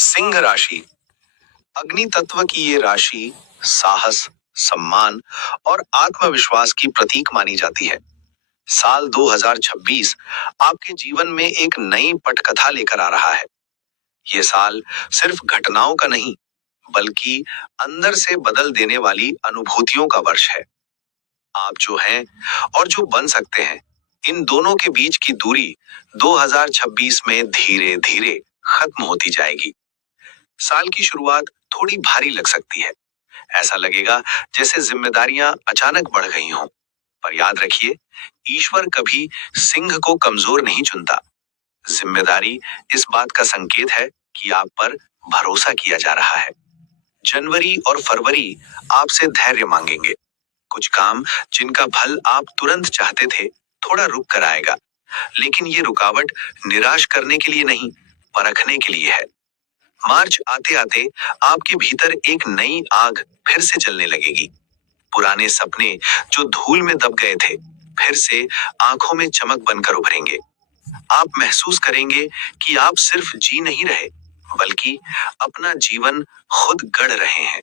सिंह राशि। अग्नि तत्व की ये राशि साहस, सम्मान और आत्मविश्वास की प्रतीक मानी जाती है। साल 2026 आपके जीवन में एक नई पटकथा लेकर आ रहा है। ये साल सिर्फ घटनाओं का नहीं, बल्कि अंदर से बदल देने वाली अनुभूतियों का वर्ष है। आप जो हैं और जो बन सकते हैं, इन दोनों के बीच की दूरी 2026 में धीरे धीरे खत्म होती जाएगी। साल की शुरुआत थोड़ी भारी लग सकती है। ऐसा लगेगा जैसे जिम्मेदारियां अचानक बढ़ गई हों। पर याद रखिए, ईश्वर कभी सिंह को कमजोर नहीं चुनता। जिम्मेदारी इस बात का संकेत है कि आप पर भरोसा किया जा रहा है। जनवरी और फरवरी आपसे धैर्य मांगेंगे। कुछ काम जिनका फल आप तुरंत चाहते थे, थोड़ा रुक कर आएगा। लेकिन ये रुकावट निराश करने के लिए नहीं, परखने के लिए है। मार्च आते आते आपके भीतर एक नई आग फिर से जलने लगेगी। पुराने सपने जो धूल में दब गए थे, फिर से आंखों में चमक बनकर उभरेंगे। आप महसूस करेंगे कि आप सिर्फ जी नहीं रहे, बल्कि अपना जीवन खुद गढ़ रहे हैं।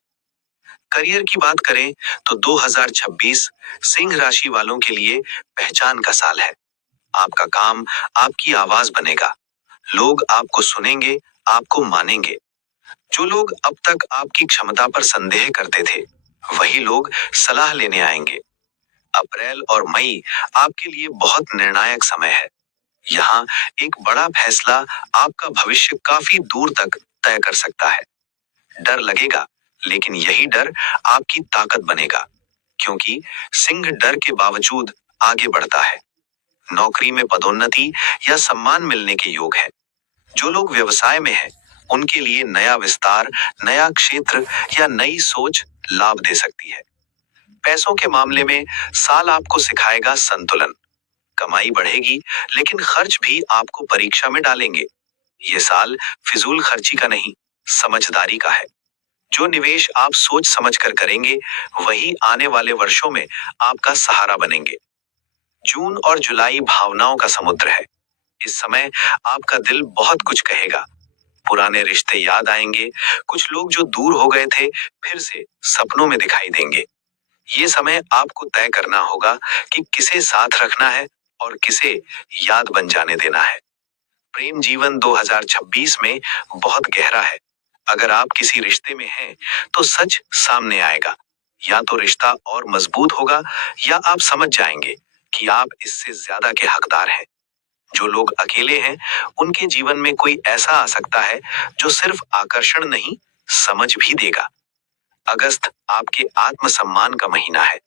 करियर की बात करें तो 2026 सिंह राशि वालों के लिए पहचान का साल है। आपका काम आपकी आवाज बनेगा। लोग आपको सुनेंगे, आपको मानेंगे। जो लोग अब तक आपकी क्षमता पर संदेह करते थे, वही लोग सलाह लेने आएंगे। अप्रैल और मई आपके लिए बहुत निर्णायक समय है। यहाँ एक बड़ा फैसला आपका भविष्य काफी दूर तक तय कर सकता है। डर लगेगा, लेकिन यही डर आपकी ताकत बनेगा, क्योंकि सिंह डर के बावजूद आगे बढ़ता है। नौकरी में पदोन्नति या सम्मान मिलने के योग है। जो लोग व्यवसाय में हैं, उनके लिए नया विस्तार, नया क्षेत्र या नई सोच लाभ दे सकती है। पैसों के मामले में साल आपको सिखाएगा संतुलन। कमाई बढ़ेगी, लेकिन खर्च भी आपको परीक्षा में डालेंगे। ये साल फिजूल खर्ची का नहीं, समझदारी का है। जो निवेश आप सोच समझ कर करेंगे, वही आने वाले वर्षों में आपका सहारा बनेंगे। जून और जुलाई भावनाओं का समुद्र है। इस समय आपका दिल बहुत कुछ कहेगा। पुराने रिश्ते याद आएंगे। कुछ लोग जो दूर हो गए थे, फिर से सपनों में दिखाई देंगे। ये समय आपको तय करना होगा कि किसे साथ रखना है और किसे याद बन जाने देना है। प्रेम जीवन 2026 में बहुत गहरा है। अगर आप किसी रिश्ते में हैं, तो सच सामने आएगा। या तो रिश्ता और मजबूत होगा, या आप समझ जाएंगे कि आप इससे ज्यादा के हकदार हैं। जो लोग अकेले हैं, उनके जीवन में कोई ऐसा आ सकता है जो सिर्फ आकर्षण नहीं, समझ भी देगा। अगस्त आपके आत्मसम्मान का महीना है।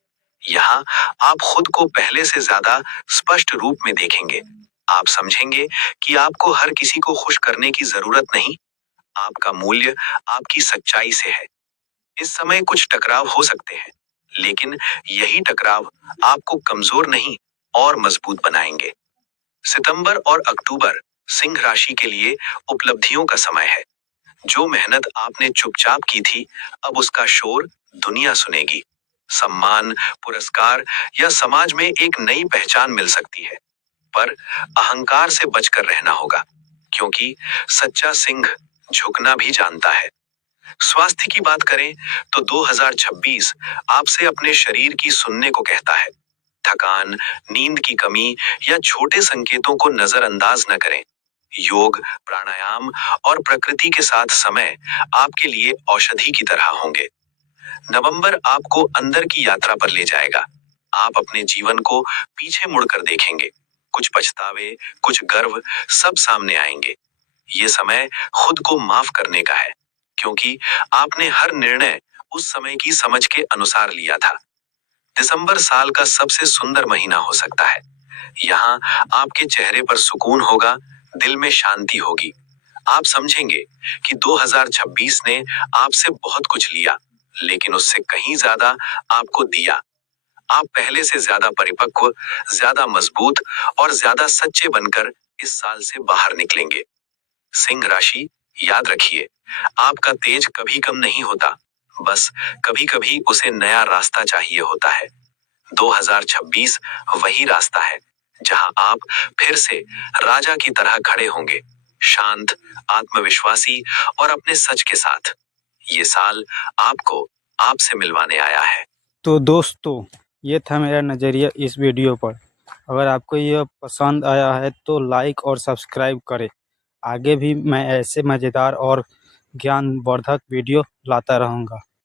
यहाँ आप खुद को पहले से ज्यादा स्पष्ट रूप में देखेंगे। आप समझेंगे कि आपको हर किसी को खुश करने की जरूरत नहीं। आपका मूल्य आपकी सच्चाई से है। इस समय कुछ टकराव हो सकते हैं, लेकिन यही टकराव आपको कमजोर नहीं और मजबूत बनाएंगे। सितंबर और अक्टूबर सिंह राशि के लिए उपलब्धियों का समय है। जो मेहनत आपने चुपचाप की थी, अब उसका शोर दुनिया सुनेगी। सम्मान, पुरस्कार या समाज में एक नई पहचान मिल सकती है। पर अहंकार से बचकर रहना होगा, क्योंकि सच्चा सिंह झुकना भी जानता है। स्वास्थ्य की बात करें तो 2026 आपसे अपने शरीर की सुनने को कहता है। थकान, नींद की कमी या छोटे संकेतों को नजरअंदाज न करें। योग, प्राणायाम और प्रकृति के साथ समय आपके लिए औषधि की तरह होंगे। नवंबर आपको अंदर की यात्रा पर ले जाएगा। आप अपने जीवन को पीछे मुड़कर देखेंगे। कुछ पछतावे, कुछ गर्व, सब सामने आएंगे। ये समय खुद को माफ करने का है, क्योंकि आपने हर निर्णय उस समय की समझ के अनुसार लिया था। दिसंबर साल का सबसे सुंदर महीना हो सकता है। यहाँ आपके चेहरे पर सुकून होगा, दिल में शांति होगी। आप समझेंगे कि 2026 ने आपसे बहुत कुछ लिया, लेकिन उससे कहीं ज्यादा आपको दिया। आप पहले से ज्यादा परिपक्व, ज्यादा मजबूत और ज्यादा सच्चे बनकर इस साल से बाहर निकलेंगे। सिंह राशि, याद रखिए, आपका तेज कभी कम नहीं होता। बस कभी कभी उसे नया रास्ता चाहिए होता है। 2026 वही रास्ता है, जहां आप फिर से राजा की तरह खड़े होंगे। शांत, आत्मविश्वासी और अपने सच के साथ। ये साल आपको आपसे मिलवाने आया है। तो दोस्तों, ये था मेरा नज़रिया इस वीडियो पर। अगर आपको यह पसंद आया है तो लाइक और सब्सक्राइब करें। आगे भी मैं ऐसे मज़ेदार और ज्ञानवर्धक वीडियो लाता रहूँगा।